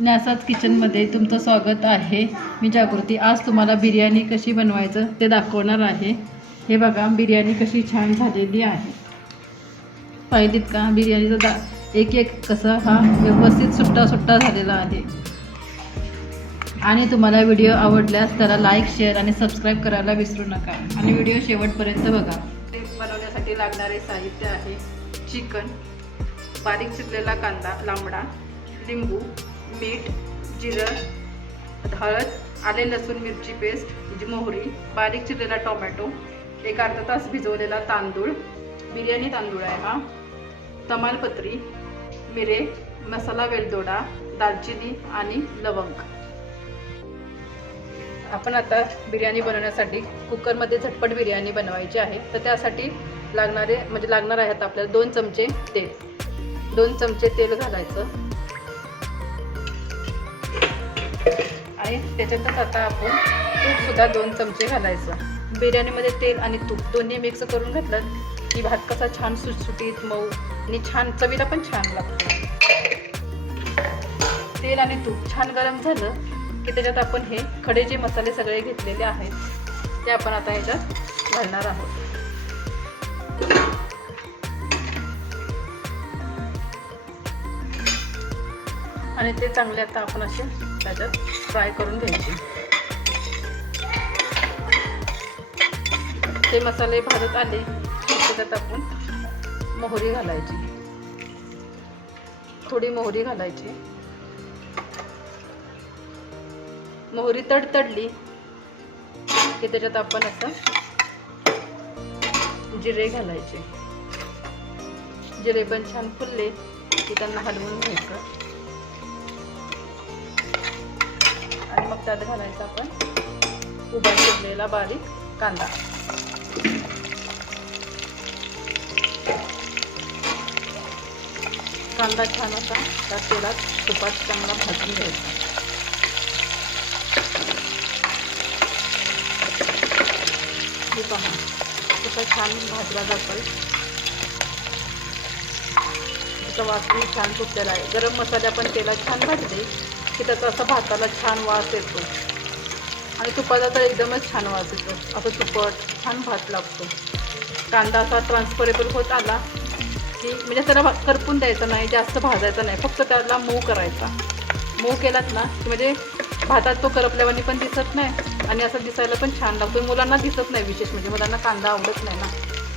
न्यासाच किचनमध्ये तुमचं स्वागत आहे. मी जागृती. आज तुम्हाला बिर्याणी कशी बनवायचं ते दाखवणार आहे. हे बघा बिर्याणी कशी छान झालेली आहे. पाहिलीत का? बिर्याणीचा दा एक एक कसा हा व्यवस्थित सुट्टा सुट्टा झालेला आहे. आणि तुम्हाला व्हिडिओ आवडल्यास त्याला लाईक शेअर आणि सबस्क्राईब करायला विसरू नका. आणि व्हिडिओ शेवटपर्यंत बघा. ते बनवण्यासाठी लागणारे साहित्य आहे चिकन बारीक चिरलेला कांदा लांबडा लिंबू मीठ जिरं हळद आले लसूण मिरची पेस्ट जी मोहरी बारीक चिरलेला टोमॅटो एक अर्धा तास भिजवलेला तांदूळ बिर्याणी तांदूळ आहे हा. तमालपत्री मिरे मसाला वेलदोडा दालचिनी आणि लवंग. आपण आता बिर्याणी बनवण्यासाठी कुकरमध्ये झटपट बिर्याणी बनवायची आहे. तर त्यासाठी लागणारे म्हणजे लागणार आहेत आपल्याला दोन चमचे तेल. दोन चमचे तेल घालायचं. आणि त्याच्यातच आता आपण तूपसुद्धा दोन चमचे घालायचं. बिर्याणीमध्ये तेल आणि तूप दोन्ही मिक्स करून घातलं की भात कसा छान सुटसुटीत मऊ आणि छान चवीला पण छान लागतो. तेल आणि तूप छान गरम झालं की त्याच्यात आपण हे खडे जे मसाले सगळे घेतलेले आहेत ते आपण आता ह्याच्यात घालणार आहोत. आणि ते चांगले आता आपण असे त्याच्यात फ्राय करून घ्यायचे. ते मसाले भाजत आले त्याच्यात आपण मोहरी घालायची. थोडी मोहरी घालायची. मोहरी तडतडली की त्याच्यात आपण असं जिरे घालायचे. जिरे पण छान फुलले की त्यांना हलवून घ्यायचं. त्यात घालायचा आपण. उभा शिरलेला बारीक कांदा. कांदा छान असा त्या तेलात तुपात चांगला भाजून घ्यायचा. हे पहा छान भाजला जातो त्याचा वासही छान सुटलेला आहे. गरम मसाले आपण तेलात छान भाजले. की त्याचा असा भाताला छान वास येतो. आणि तुपाचा तर एकदमच छान वास येतो. असं तुपट छान भात लागतो. कांदा असा ट्रान्सफरेबल होत आला की म्हणजे त्याला करपून द्यायचा नाही जास्त भाजायचं नाही. फक्त त्याला मऊ करायचा. मऊ केलात ना की म्हणजे भातात तो करपल्यावानी पण दिसत नाही आणि असं दिसायला पण छान लागतो. मुलांना दिसत नाही विशेष म्हणजे मुलांना कांदा आवडत नाही ना.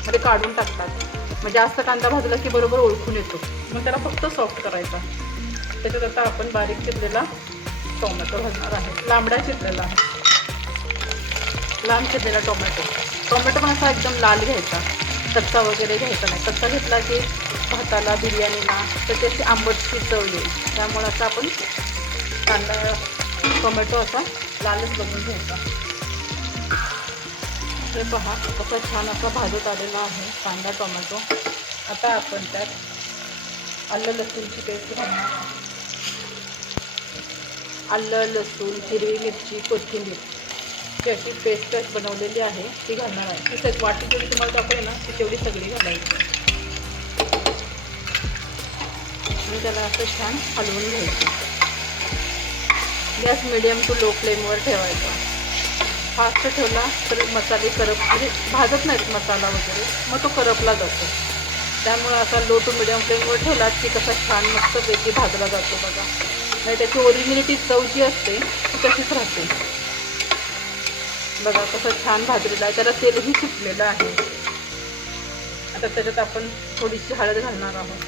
मग ते काढून टाकतात. मग जास्त कांदा भाजला की बरोबर ओळखून येतो. मग त्याला फक्त सॉफ्ट करायचा. त्याच्यात आता आपण बारीक चिरलेला टोमॅटो घालणार आहे. लांबडा चिरलेला. आहे लांब चिरलेला टोमॅटो. टोमॅटो पण असा एकदम लाल घ्यायचा. कच्चा वगैरे घ्यायचा नाही. कच्चा घेतला की भाताला बिर्याणीला तर त्याची आंबटची चव येईल. त्यामुळे असं आपण कांदा टोमॅटो असा लालच बघून घ्यायचा. हे पहा कसा छान असा भाजत आलेला आहे कांदा टोमॅटो. आता आपण त्यात आलं लसूणची पेस्ट घालणार आलं लसूण हिरवी मिरची कोथिंबीर. ची अशी पेस्ट बनवलेली आहे ती घालणार आहे. ती सग वाटी जेवढी तुम्हाला दाखवली ना ती तेवढी सगळी घालायची. मी त्याला असं छान हलवून घ्यायचं. गॅस मिडियम टू लो फ्लेमवर ठेवायचा. फास्ट ठेवला तर मसाले करप म्हणजे भाजत नाहीत मसाला वगैरे मग तो करपला जातो. त्यामुळे असा लो टू मिडियम फ्लेमवर ठेवला की कसा छान मस्तपैकी भाजला जातो बघा. नाही त्याची ओरिजिनिटी चव जी असते ती तशीच राहते. बघा कसं छान भाजलेलं आहे. त्याला तेलही सुटलेलं आहे. आता त्याच्यात आपण थोडीशी हळद घालणार आहोत.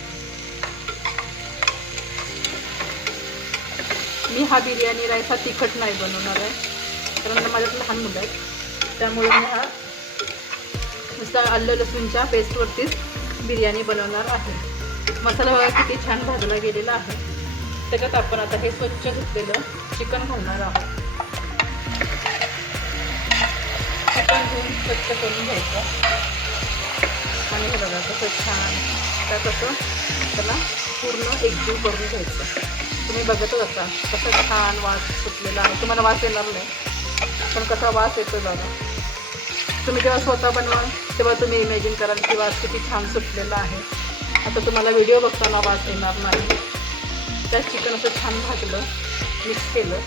मी हा बिर्याणी राईस हा तिखट नाही बनवणार आहे कारण माझ्यात लहान मुलं आहेत. त्यामुळे मी हा नुसता आलं लसूणच्या पेस्टवरतीच बिर्याणी बनवणार आहे. मसाला बघा किती छान भाजला गेलेला आहे. त्याच्यात आपण आता हे स्वच्छ धुतलेलं चिकन घालणार आहोत. चिकन धुवून स्वच्छ करून घ्यायचं. आणि हे बघा कसं छान त्या कसं त्याला पूर्ण एकजीव करून घ्यायचं. तुम्ही बघतच असा कसं छान वास सुटलेला आहे. तुम्हाला वास येणार नाही पण कसा वास येतो बघा. तुम्ही जेव्हा स्वतः बनवाल तेव्हा तुम्ही इमॅजिन कराल की वास किती छान सुटलेला आहे. आता तुम्हाला व्हिडिओ बघताना वास येणार नाही. एकदा चिकन असं छान भाजलं मिक्स केलं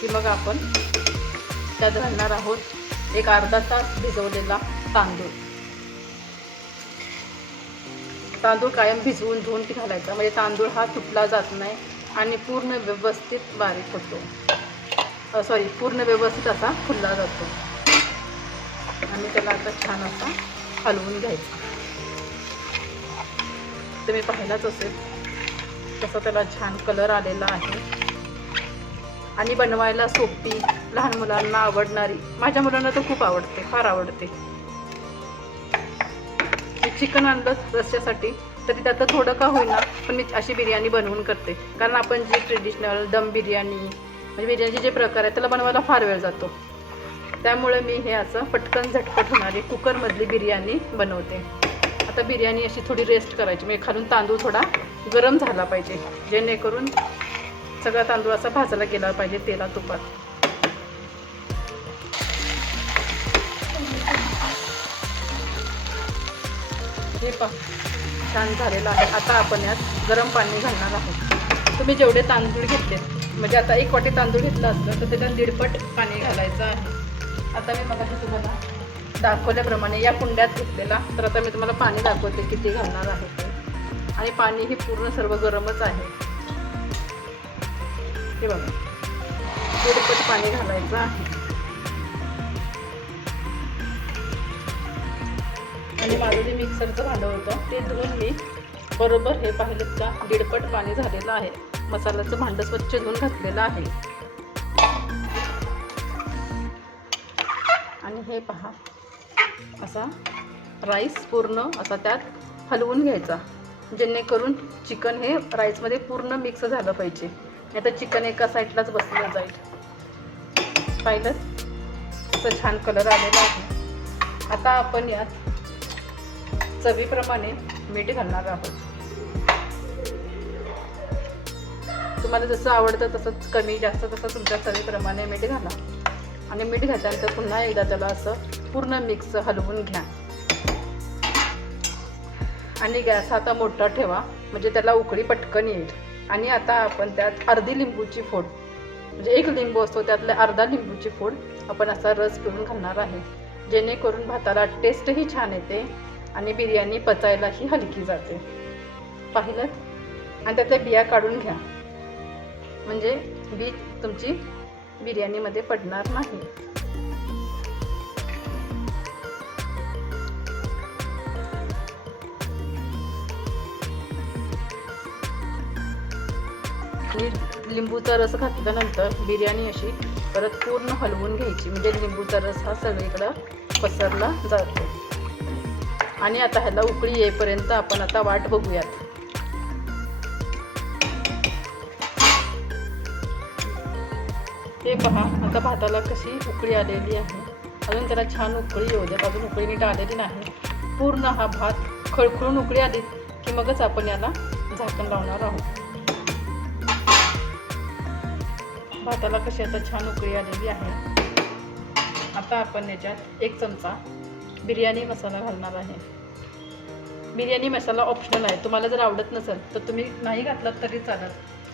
की मग आपण त्यात घालणार आहोत एक अर्धा तास भिजवलेला तांदूळ. तांदूळ कायम भिजवून धुवून घालायचा म्हणजे तांदूळ हा तुटला जात नाही आणि पूर्ण व्यवस्थित बारीक होतो. सॉरी पूर्ण व्यवस्थित असा फुलला जातो. आणि त्याला आता छान असा हलवून घ्यायचा. तुम्ही पाहिलाच असेल. कसा त्याला छान कलर आलेला आहे. आणि बनवायला सोपी लहान मुलांना आवडणारी. माझ्या मुलांना तर खूप आवडते फार आवडते. मी चिकन आणलं रस्त्यासाठी तरी त्याचं थोडं का होईना पण मी अशी बिर्याणी बनवून करते. कारण आपण जी ट्रेडिशनल दम बिर्याणी म्हणजे बिर्याणीचे जे प्रकार आहेत त्याला बनवायला फार वेळ जातो. त्यामुळे मी हे असं पटकन झटपट होणारी कुकरमधली बिर्याणी बनवते. आता बिर्याणी अशी थोडी रेस्ट करायची. म्हणजे खालून तांदूळ थोडा गरम झाला पाहिजे. जेणेकरून सगळा तांदूळ असा भाजायला गेला पाहिजे तेला तुपात हे पा छान झालेलं आहे. आता आपण यात गरम पाणी घालणार आहोत. तुम्ही जेवढे तांदूळ घेतले म्हणजे आता एक वाटी तांदूळ घेतला असतं तर त्याच्यात दीडपट पाणी घालायचं आहे. आता मी मला तुम्हाला दाखवल्याप्रमाणे या कुंड्यात घेतलेला. तर आता मी तुम्हाला पाणी दाखवते किती घालणार आहे ते. आणि पाणी हे पूर्ण सर्व गरमच आहे. हे बघा. दीडपट पाणी घालायचं आहे. आणि माझं जे मिक्सरचं भांडं होतं. ते धुवून मी बरोबर हे पाहिलं का दीडपट पाणी झालेलं आहे. मसाल्याचं भांडं स्वच्छ धुवून घातलेलं आहे. आणि हे पहा. असा राईस पूर्ण असा त्यात हलवून घ्यायचा. जेणेकरून चिकन हे राईसमध्ये पूर्ण मिक्स झालं पाहिजे. नाही तर चिकन एका साईडलाच बसलं जाईल. पाहिलं असं छान कलर आलेला आहे. आता आपण यात चवीप्रमाणे मीठ घालणार आहोत. तुम्हाला जसं आवडतं तसंच कमी जास्त तसं तुमच्या चवीप्रमाणे मीठ घाला. आणि मीठ घातल्यानंतर पुन्हा एकदा त्याला असं पूर्ण मिक्स हलवून घ्या. आणि गॅस आता मोठा ठेवा. म्हणजे त्याला उकळी पटकन येईल. आणि आता आपण त्यात अर्धी लिंबूची फोड म्हणजे एक लिंबू असतो त्यातल्या अर्धा लिंबूची फोड आपण असा रस पिळून घालणार आहे. जेणेकरून भाताला टेस्टही छान येते आणि बिर्याणी पचायलाही हलकी जाते. पाहिलं? आणि त्यातल्या बिया काढून घ्या. म्हणजे बी तुमची बिर्याणीमध्ये पडणार नाही. लिंबूचा रस घातल्यानंतर बिर्याणी अशी परत पूर्ण हलवून घ्यायची. म्हणजे लिंबूचा रस हा सगळीकडं पसरला जातो. आणि आता ह्याला उकळी येईपर्यंत आपण आता वाट बघूयात. हे पहा आता भाताला कशी उकळी आलेली आहे. अजून त्याला छान उकळी येऊ द्या अजून उकळी नीट आलेली नाही. पूर्ण हा भात खळखळून उकळी आली की मगच आपण याला झाकण लावणार आहोत. भाताला कशी आता छान उकळी आलेली आहे. आता आपण याच्यात एक चमचा बिर्याणी मसाला घालणार आहे. बिर्याणी मसाला ऑप्शनल आहे. तुम्हाला जर आवडत नसेल तर तुम्ही नाही घातलात तरी चालेल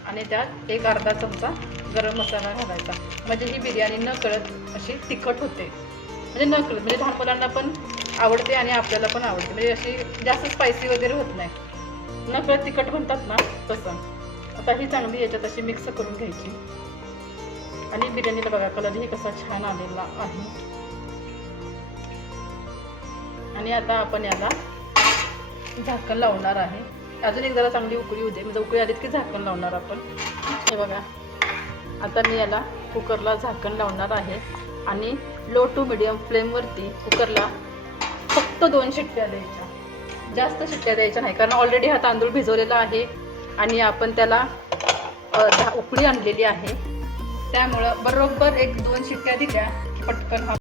आणि त्यात एक अर्धा चमचा गरम मसाला घालायचा. म्हणजे ही बिर्याणी न कळत अशी तिखट होते. म्हणजे न कळत. म्हणजे लहान मुलांना पण आवडते आणि आपल्याला पण आवडते. म्हणजे अशी जास्त स्पायसी वगैरे होत नाही. न कळत तिखट म्हणतात ना तसं. आता ही चांगली याच्यात अशी मिक्स करून घ्यायची. आणि बिर्याणीला बघा कलरही कसा छान आलेला आहे. आणि आता आपण याला झाकण लावणार आहे. अजून एक जरा चांगली उकळी होते म्हणजे उकळी आलीत की झाकण लावणार आपण. हे बघा. आता मी याला कुकरला झाकण लावणार आहे. आणि लो टू मिडियम फ्लेमवरती कुकरला फक्त दोन शिट्ट्या द्यायच्या. जास्त शिट्ट्या द्यायच्या नाही. कारण ऑलरेडी हा तांदूळ भिजवलेला आहे. आणि आपण त्याला उकळी आणलेली आहे. त्यामुळं बरोबर एक दोन शिट्ट्या दिल्या की पटकन हा